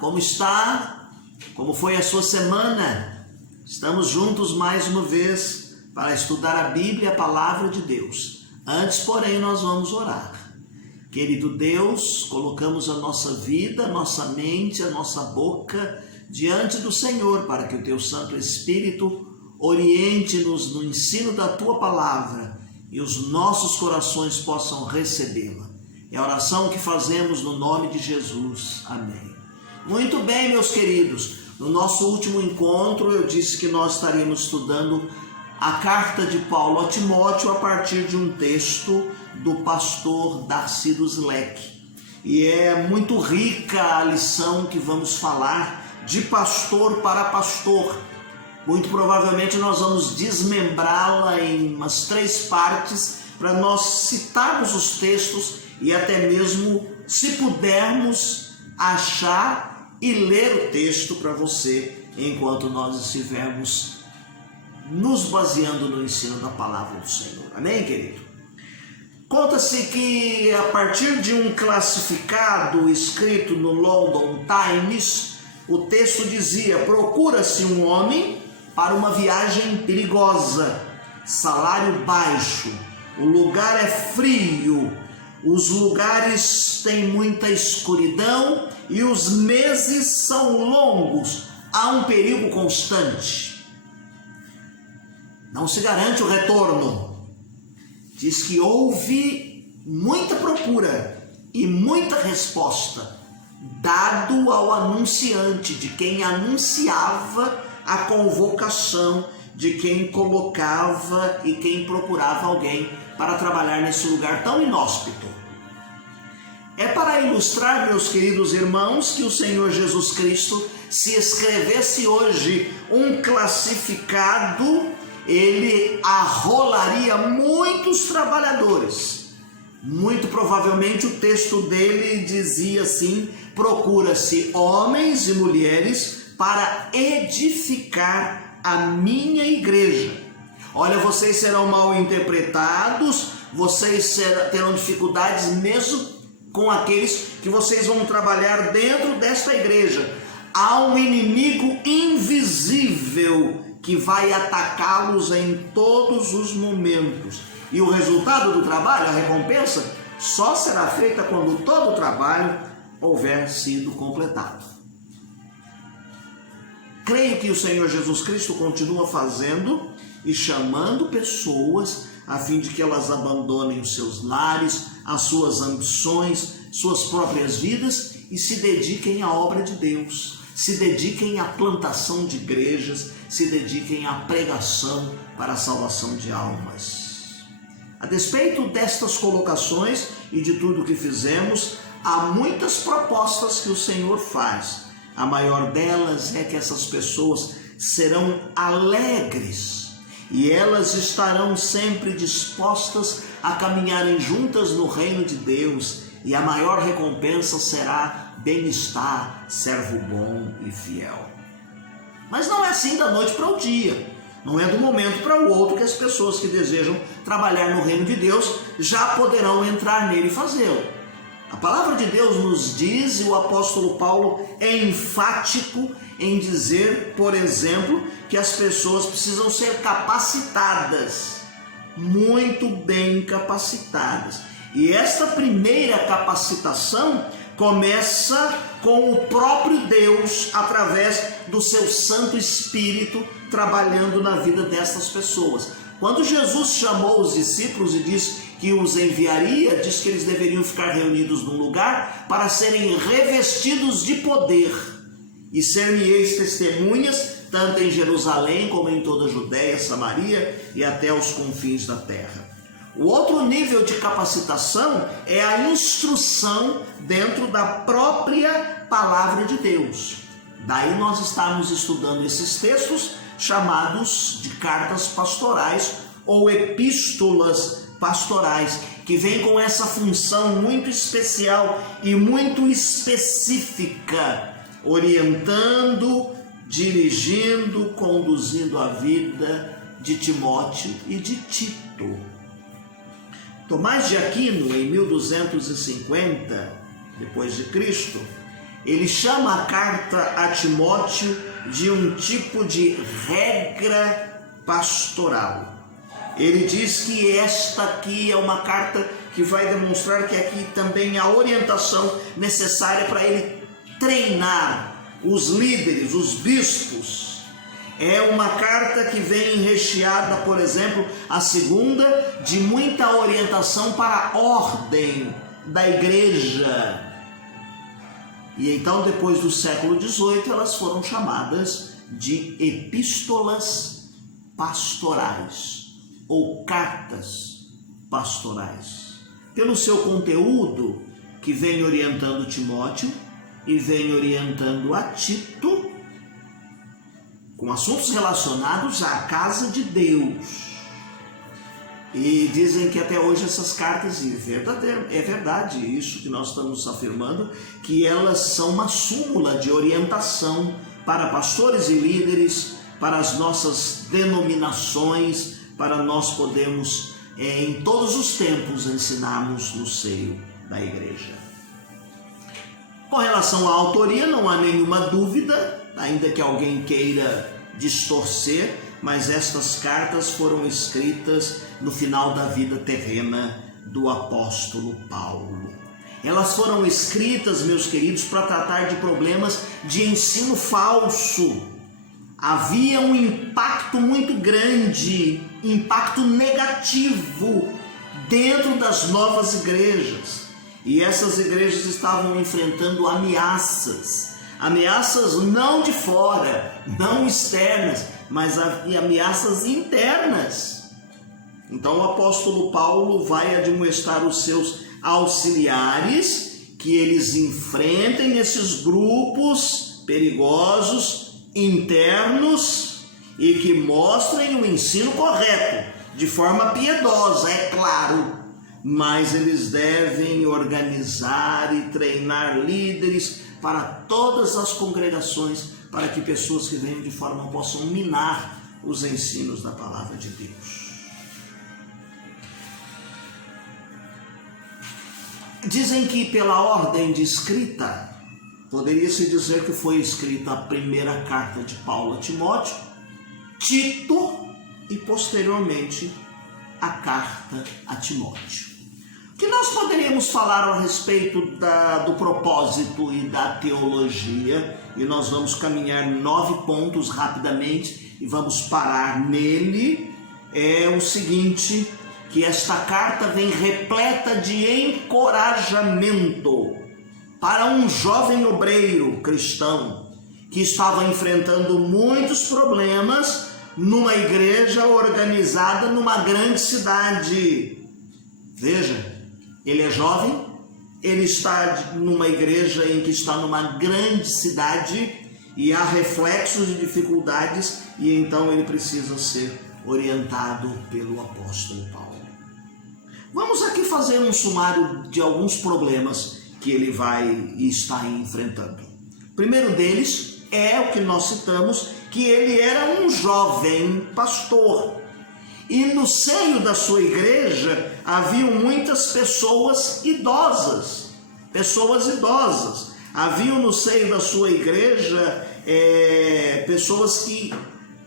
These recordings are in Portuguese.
como está? Como foi a sua semana? Estamos juntos mais uma vez para estudar a Bíblia, a Palavra de Deus. Antes, porém, nós vamos orar. Querido Deus, colocamos a nossa vida, a nossa mente, a nossa boca diante do Senhor, para que o Teu Santo Espírito oriente-nos no ensino da Tua Palavra e os nossos corações possam recebê-la. É a oração que fazemos no nome de Jesus. Amém. Muito bem, meus queridos. No nosso último encontro, eu disse que nós estaríamos estudando a carta de Paulo a Timóteo a partir de um texto do pastor Darcy dos Leck. E é muito rica a lição que vamos falar de pastor para pastor. Muito provavelmente nós vamos desmembrá-la em umas 3 partes para nós citarmos os textos e até mesmo, se pudermos, achar e ler o texto para você enquanto nós estivermos nos baseando no ensino da palavra do Senhor. Amém, querido? Conta-se que a partir de um classificado escrito no London Times, o texto dizia: procura-se um homem para uma viagem perigosa, salário baixo, o lugar é frio, os lugares têm muita escuridão e os meses são longos, há um perigo constante. Não se garante o retorno. Diz que houve muita procura e muita resposta, dado ao anunciante, de quem anunciava a convocação, de quem colocava e quem procurava alguém para trabalhar nesse lugar tão inóspito. É para ilustrar, meus queridos irmãos, que o Senhor Jesus Cristo, se escrevesse hoje um classificado, ele arrolaria muitos trabalhadores. Muito provavelmente o texto dele dizia assim: procura-se homens e mulheres para edificar a minha igreja. Olha, vocês serão mal interpretados, vocês terão dificuldades mesmo com aqueles que vocês vão trabalhar dentro desta igreja. Há um inimigo invisível que vai atacá-los em todos os momentos. E o resultado do trabalho, a recompensa, só será feita quando todo o trabalho houver sido completado. Creio que o Senhor Jesus Cristo continua fazendo e chamando pessoas a fim de que elas abandonem os seus lares, as suas ambições, suas próprias vidas e se dediquem à obra de Deus, se dediquem à plantação de igrejas, se dediquem à pregação para a salvação de almas. A despeito destas colocações e de tudo que fizemos, há muitas propostas que o Senhor faz. A maior delas é que essas pessoas serão alegres e elas estarão sempre dispostas a caminharem juntas no reino de Deus, e a maior recompensa será bem-estar, servo bom e fiel. Mas não é assim da noite para o dia, não é do momento para o outro que as pessoas que desejam trabalhar no reino de Deus já poderão entrar nele e fazê-lo. A palavra de Deus nos diz, e o apóstolo Paulo é enfático em dizer, por exemplo, que as pessoas precisam ser capacitadas, muito bem capacitadas. E esta primeira capacitação começa com o próprio Deus, através do seu Santo Espírito, trabalhando na vida dessas pessoas. Quando Jesus chamou os discípulos e disse que os enviaria, diz que eles deveriam ficar reunidos num lugar para serem revestidos de poder e ser-me-eis testemunhas, tanto em Jerusalém como em toda a Judéia, Samaria e até os confins da terra. O outro nível de capacitação é a instrução dentro da própria palavra de Deus. Daí nós estamos estudando esses textos chamados de cartas pastorais ou epístolas pastorais, que vem com essa função muito especial e muito específica, orientando, dirigindo, conduzindo a vida de Timóteo e de Tito. Tomás de Aquino, em 1250 depois de Cristo, ele chama a carta a Timóteo de um tipo de regra pastoral. Ele diz que esta aqui é uma carta que vai demonstrar que aqui também há orientação necessária para ele treinar os líderes, os bispos. É uma carta que vem recheada, por exemplo, a segunda, de muita orientação para a ordem da igreja. E então, depois do século XVIII, elas foram chamadas de epístolas pastorais ou cartas pastorais, pelo seu conteúdo que vem orientando Timóteo e vem orientando a Tito com assuntos relacionados à casa de Deus. E dizem que até hoje essas cartas, e é verdade isso que nós estamos afirmando, que elas são uma súmula de orientação para pastores e líderes, para as nossas denominações, para nós podermos em todos os tempos ensinarmos no seio da igreja. Com relação à autoria, não há nenhuma dúvida, ainda que alguém queira distorcer, mas estas cartas foram escritas no final da vida terrena do apóstolo Paulo. Elas foram escritas, meus queridos, para tratar de problemas de ensino falso. Havia um impacto muito grande, impacto negativo dentro das novas igrejas. E essas igrejas estavam enfrentando ameaças não de fora, não externas, mas ameaças internas. Então o apóstolo Paulo vai admoestar os seus auxiliares que eles enfrentem esses grupos perigosos internos e que mostrem o ensino correto, de forma piedosa, é claro, mas eles devem organizar e treinar líderes para todas as congregações, para que pessoas que venham de fora não possam minar os ensinos da palavra de Deus. Dizem que pela ordem de escrita, poderia-se dizer que foi escrita a primeira carta de Paulo a Timóteo, Tito e posteriormente a carta a Timóteo. O que nós poderíamos falar a respeito do propósito e da teologia? E nós vamos caminhar 9 pontos rapidamente e vamos parar nele. É o seguinte, que esta carta vem repleta de encorajamento para um jovem obreiro cristão que estava enfrentando muitos problemas numa igreja organizada numa grande cidade. Veja, ele é jovem, ele está numa igreja em que está numa grande cidade e há reflexos de dificuldades, e então ele precisa ser orientado pelo apóstolo Paulo. Vamos aqui fazer um sumário de alguns problemas que ele vai e está enfrentando. O primeiro deles é o que nós citamos, que ele era um jovem pastor. E no seio da sua igreja haviam muitas pessoas idosas. Haviam no seio da sua igreja pessoas que,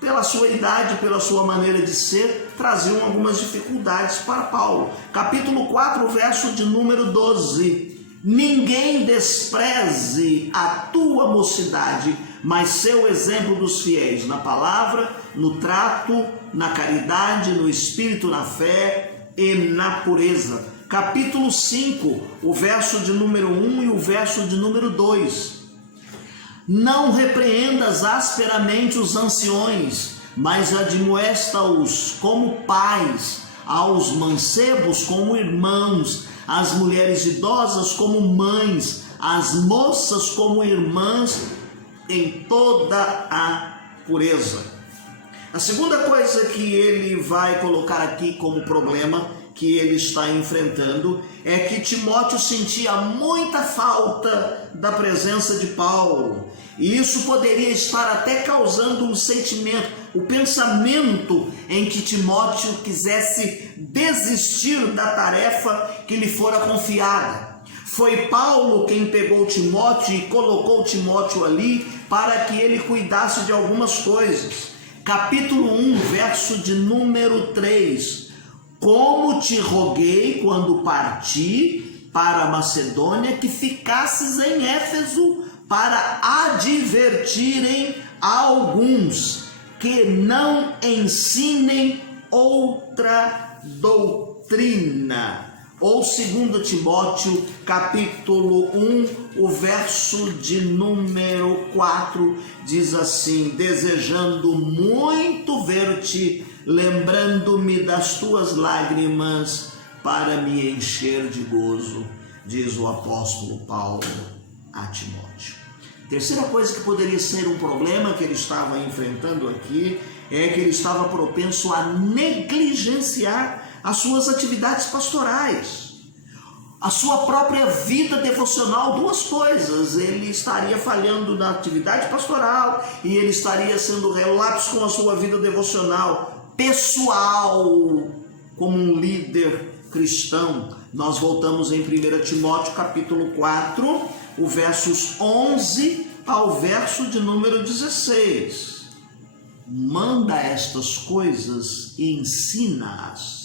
pela sua idade, pela sua maneira de ser, traziam algumas dificuldades para Paulo. Capítulo 4, verso de número 12. Ninguém despreze a tua mocidade, mas seu exemplo dos fiéis, na palavra, no trato, na caridade, no espírito, na fé e na pureza. Capítulo 5, o verso de número 1 e o verso de número 2. Não repreendas asperamente os anciões, mas admoesta-os como pais, aos mancebos como irmãos, às mulheres idosas como mães, às moças como irmãs, em toda a pureza. A segunda coisa que ele vai colocar aqui como problema que ele está enfrentando é que Timóteo sentia muita falta da presença de Paulo. E isso poderia estar até causando um sentimento, o pensamento em que Timóteo quisesse desistir da tarefa que lhe fora confiada. Foi Paulo quem pegou Timóteo e colocou Timóteo ali para que ele cuidasse de algumas coisas. Capítulo 1, verso de número 3. Como te roguei quando parti para a Macedônia que ficasses em Éfeso para advertirem alguns que não ensinem outra doutrina. Ou 2 Timóteo, capítulo 1, o verso de número 4, diz assim: desejando muito ver-te, lembrando-me das tuas lágrimas, para me encher de gozo, diz o apóstolo Paulo a Timóteo. Terceira coisa que poderia ser um problema que ele estava enfrentando aqui, é que ele estava propenso a negligenciar as suas atividades pastorais, a sua própria vida devocional. Duas coisas: ele estaria falhando na atividade pastoral e ele estaria sendo relapso com a sua vida devocional pessoal como um líder cristão. Nós voltamos em 1 Timóteo capítulo 4, o versos 11 ao verso de número 16. Manda estas coisas e ensina-as.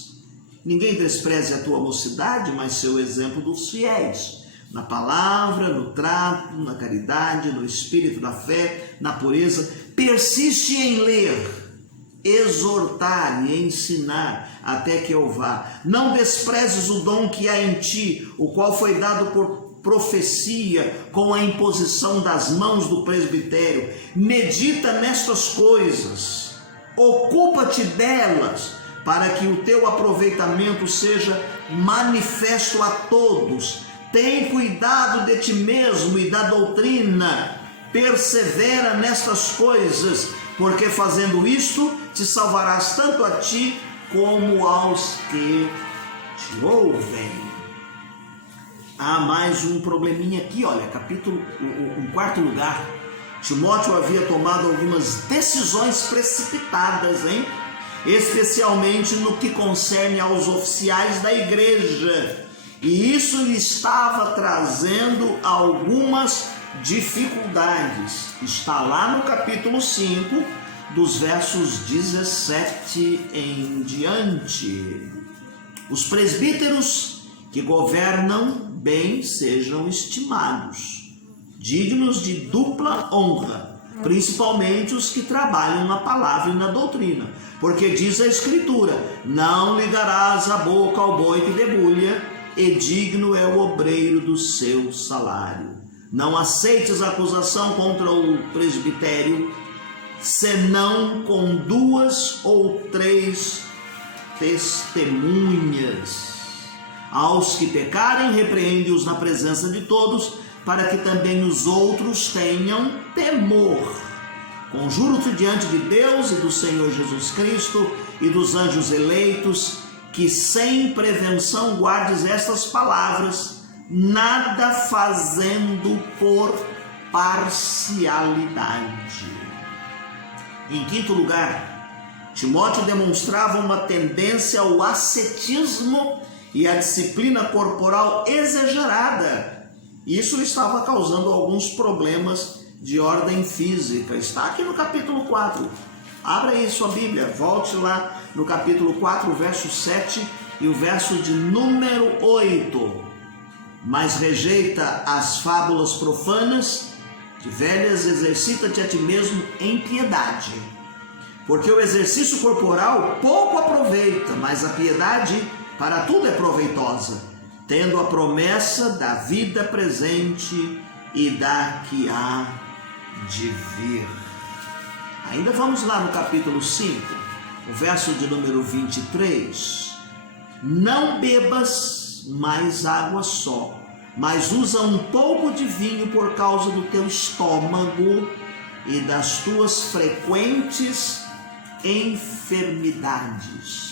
Ninguém despreze a tua mocidade, mas seu exemplo dos fiéis, na palavra, no trato, na caridade, no espírito da fé, na pureza. Persiste em ler, exortar e ensinar até que eu vá. Não desprezes o dom que há em ti, o qual foi dado por profecia com a imposição das mãos do presbitério. Medita nestas coisas, ocupa-te delas, para que o teu aproveitamento seja manifesto a todos. Tem cuidado de ti mesmo e da doutrina, persevera nestas coisas, porque fazendo isto te salvarás tanto a ti como aos que te ouvem. Há mais um probleminha aqui, olha, em quarto lugar, Timóteo havia tomado algumas decisões precipitadas, especialmente no que concerne aos oficiais da igreja, e isso lhe estava trazendo algumas dificuldades. Está lá no capítulo 5, dos versos 17 em diante. Os presbíteros que governam bem sejam estimados, dignos de dupla honra, principalmente os que trabalham na palavra e na doutrina, porque diz a Escritura: não ligarás a boca ao boi que debulha, e digno é o obreiro do seu salário. Não aceites acusação contra o presbitério, senão com 2 ou 3 testemunhas. Aos que pecarem, repreende-os na presença de todos, para que também os outros tenham temor. Conjuro-te diante de Deus e do Senhor Jesus Cristo e dos anjos eleitos, que sem prevenção guardes estas palavras, nada fazendo por parcialidade. Em quinto lugar, Timóteo demonstrava uma tendência ao ascetismo e à disciplina corporal exagerada. Isso estava causando alguns problemas de ordem física. Está aqui no capítulo 4. Abra aí sua Bíblia, volte lá no capítulo 4, verso 7 e o verso de número 8. Mas rejeita as fábulas profanas, de velhas, exercita-te a ti mesmo em piedade. Porque o exercício corporal pouco aproveita, mas a piedade para tudo é proveitosa, tendo a promessa da vida presente e da que há de vir. Ainda vamos lá no capítulo 5, o verso de número 23. Não bebas mais água só, mas usa um pouco de vinho por causa do teu estômago e das tuas frequentes enfermidades.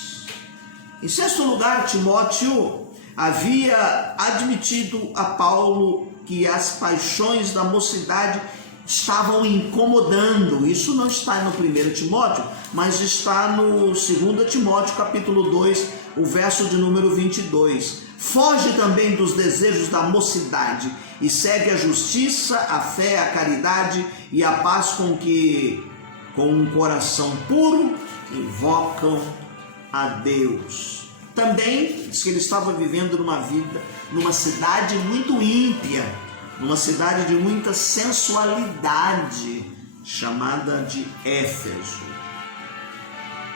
Em sexto lugar, Timóteo havia admitido a Paulo que as paixões da mocidade estavam incomodando. Isso não está no 1 Timóteo, mas está no 2 Timóteo, capítulo 2, o verso de número 22. Foge também dos desejos da mocidade e segue a justiça, a fé, a caridade e a paz com um coração puro invocam a Deus. Também diz que ele estava vivendo numa cidade muito ímpia, numa cidade de muita sensualidade, chamada de Éfeso.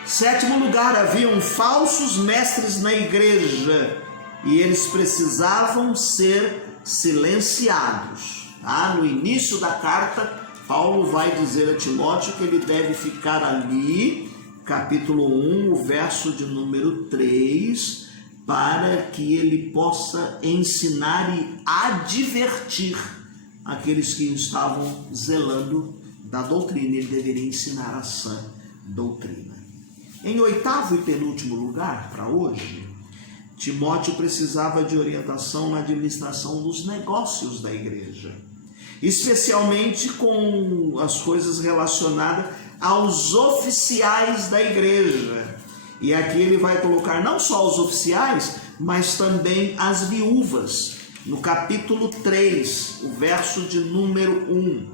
7º lugar, haviam falsos mestres na igreja e eles precisavam ser silenciados. No início da carta, Paulo vai dizer a Timóteo que ele deve ficar ali, capítulo 1, o verso de número 3, para que ele possa ensinar e advertir aqueles que estavam zelando da doutrina. Ele deveria ensinar a sã doutrina. Em 8º e penúltimo lugar, para hoje, Timóteo precisava de orientação na administração dos negócios da igreja, especialmente com as coisas relacionadas aos oficiais da igreja. E aqui ele vai colocar não só os oficiais, mas também as viúvas. No capítulo 3, o verso de número 1.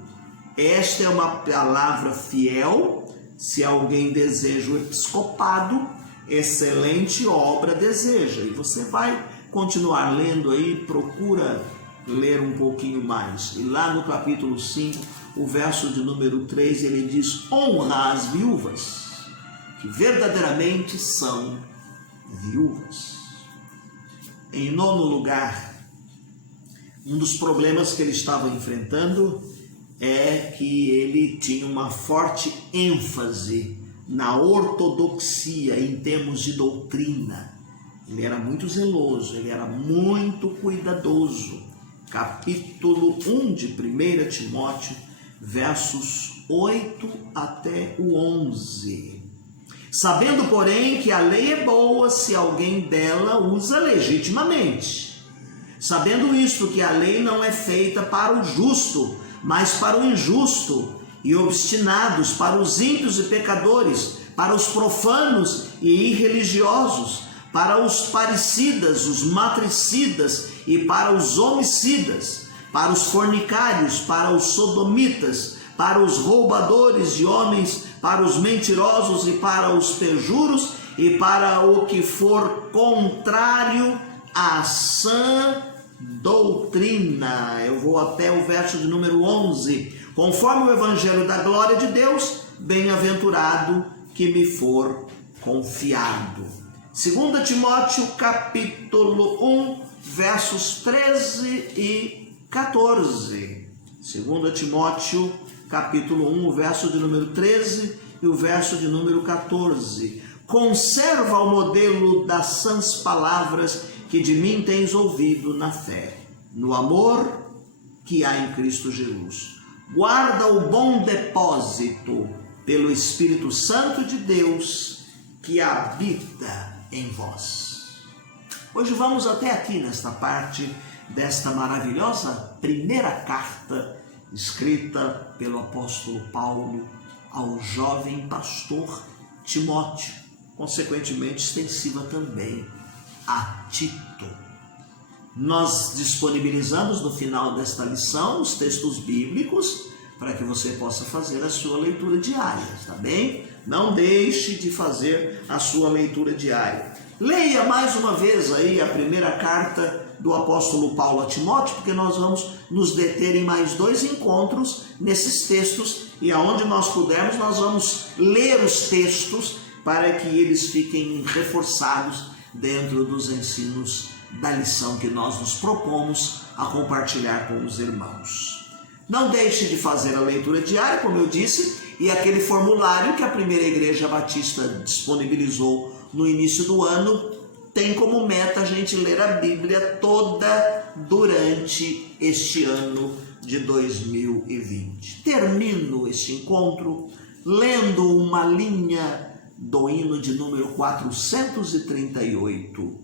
Esta é uma palavra fiel. Se alguém deseja o episcopado, excelente obra deseja. E você vai continuar lendo aí, procura ler um pouquinho mais. E lá no capítulo 5, o verso de número 3, ele diz: honra as viúvas, que verdadeiramente são viúvas. Em 9º lugar, um dos problemas que ele estava enfrentando é que ele tinha uma forte ênfase na ortodoxia em termos de doutrina. Ele era muito zeloso, ele era muito cuidadoso. Capítulo 1 de 1 Timóteo, versos 8 até o 11. Sabendo, porém, que a lei é boa se alguém dela usa legitimamente. Sabendo isto, que a lei não é feita para o justo, mas para o injusto, e obstinados, para os ímpios e pecadores, para os profanos e irreligiosos, para os parricidas, os matricidas e para os homicidas, para os fornicários, para os sodomitas, para os roubadores de homens, para os mentirosos e para os perjuros e para o que for contrário à sã doutrina. Eu vou até o verso de número 11. Conforme o evangelho da glória de Deus, bem-aventurado que me for confiado. 2 Timóteo, capítulo 1, versos 13 e 14. 2 Timóteo, capítulo 1, o verso de número 13 e o verso de número 14. Conserva o modelo das sãs palavras que de mim tens ouvido na fé, no amor que há em Cristo Jesus. Guarda o bom depósito pelo Espírito Santo de Deus que habita em vós. Hoje vamos até aqui nesta parte desta maravilhosa primeira carta escrita pelo apóstolo Paulo ao jovem pastor Timóteo, consequentemente extensiva também a Tito. Nós disponibilizamos no final desta lição os textos bíblicos para que você possa fazer a sua leitura diária, tá bem? Não deixe de fazer a sua leitura diária. Leia mais uma vez aí a primeira carta do apóstolo Paulo a Timóteo, porque nós vamos nos deter em mais 2 encontros nesses textos, e aonde nós pudermos nós vamos ler os textos para que eles fiquem reforçados dentro dos ensinos da lição que nós nos propomos a compartilhar com os irmãos. Não deixe de fazer a leitura diária, como eu disse, e aquele formulário que a Primeira Igreja Batista disponibilizou no início do ano tem como meta a gente ler a Bíblia toda durante este ano de 2020. Termino este encontro lendo uma linha do hino de número 438,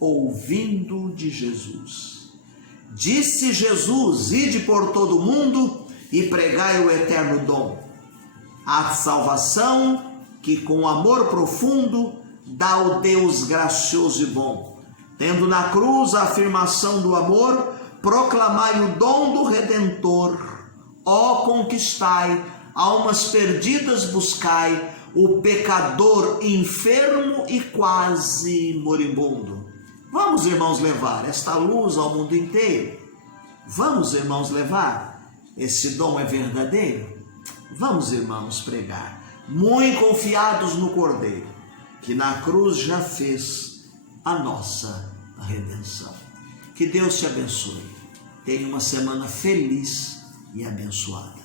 ouvindo de Jesus. Disse Jesus: ide por todo o mundo e pregai o eterno dom, a salvação que com amor profundo dá o Deus gracioso e bom. Tendo na cruz a afirmação do amor, proclamai o dom do Redentor. Ó, conquistai, almas perdidas buscai, o pecador enfermo e quase moribundo. Vamos, irmãos, levar esta luz ao mundo inteiro. Vamos, irmãos, levar. Esse dom é verdadeiro. Vamos, irmãos, pregar, muito confiados no Cordeiro, que na cruz já fez a nossa redenção. Que Deus te abençoe. Tenha uma semana feliz e abençoada.